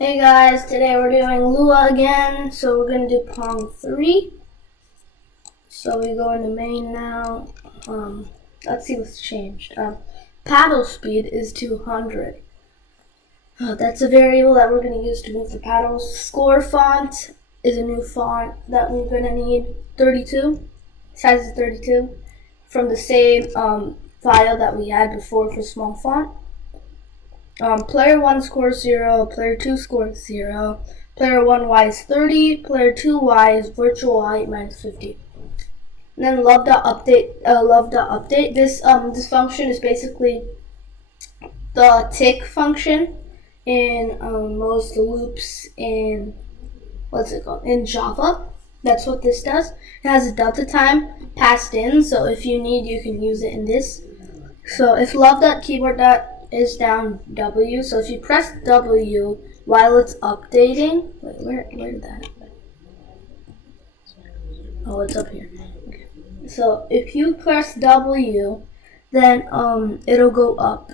Hey guys, today we're doing Lua again, so we're going to do Pong 3. So we go into main now. Let's see what's changed. Paddle speed is 200. That's a variable that we're going to use to move the paddles. Score font is a new font that we're going to need. 32, size is 32, from the same file that we had before for small font. Player 1 scores 0, player 2 scores 0, player 1 Y is 30, player 2 Y is virtual Y minus 50. And then love.update. This function is basically the tick function in most loops in in Java. That's what this does. It has a delta time passed in, so if you need, you can use it in this. So if love.keyboard is down W, so if you press W while it's updating, wait, where did that happen? Oh, it's up here. Okay. So if you press W, then it'll go up,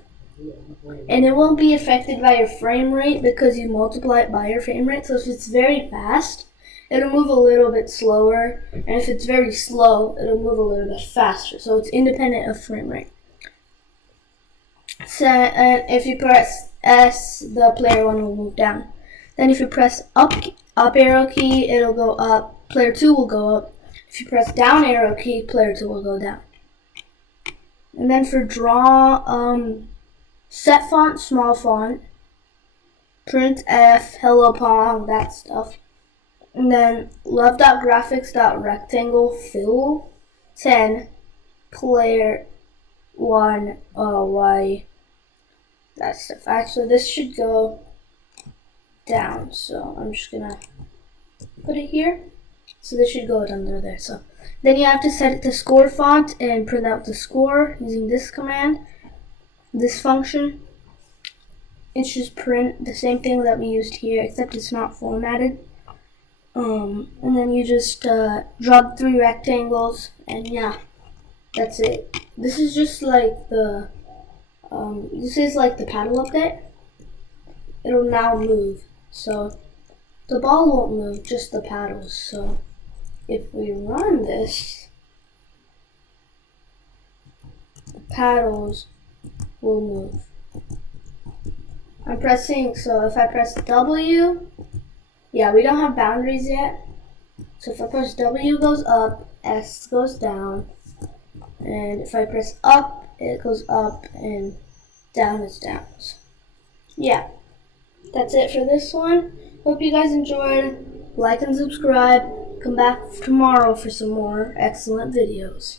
and it won't be affected by your frame rate because you multiply it by your frame rate. So if it's very fast, it'll move a little bit slower, and if it's very slow, it'll move a little bit faster. So it's independent of frame rate. So, and if you press S, the player 1 will move down. Then if you press up arrow key, it'll go up. Player 2 will go up. If you press down arrow key, player 2 will go down. And then for draw, set font, small font, print F, hello Pong, that stuff. And then love.graphics.rectangle fill 10, player 1 Y, that stuff. Actually, this should go down, so I'm just gonna put it here. So this should go under there. So then you have to set it to score font and print out the score using this command, this function. It's just print the same thing that we used here, except it's not formatted. And then you just draw 3 rectangles, and yeah, that's it. This is just like the paddle update. It'll now move, so the ball won't move, just the paddles. So if we run this, the paddles will move. So if I press W, yeah, we don't have boundaries yet. So if I press W, goes up, S goes down, and if I press up, it goes up, and down is down. So, yeah, that's it for this one. Hope you guys enjoyed. Like and subscribe. Come back tomorrow for some more excellent videos.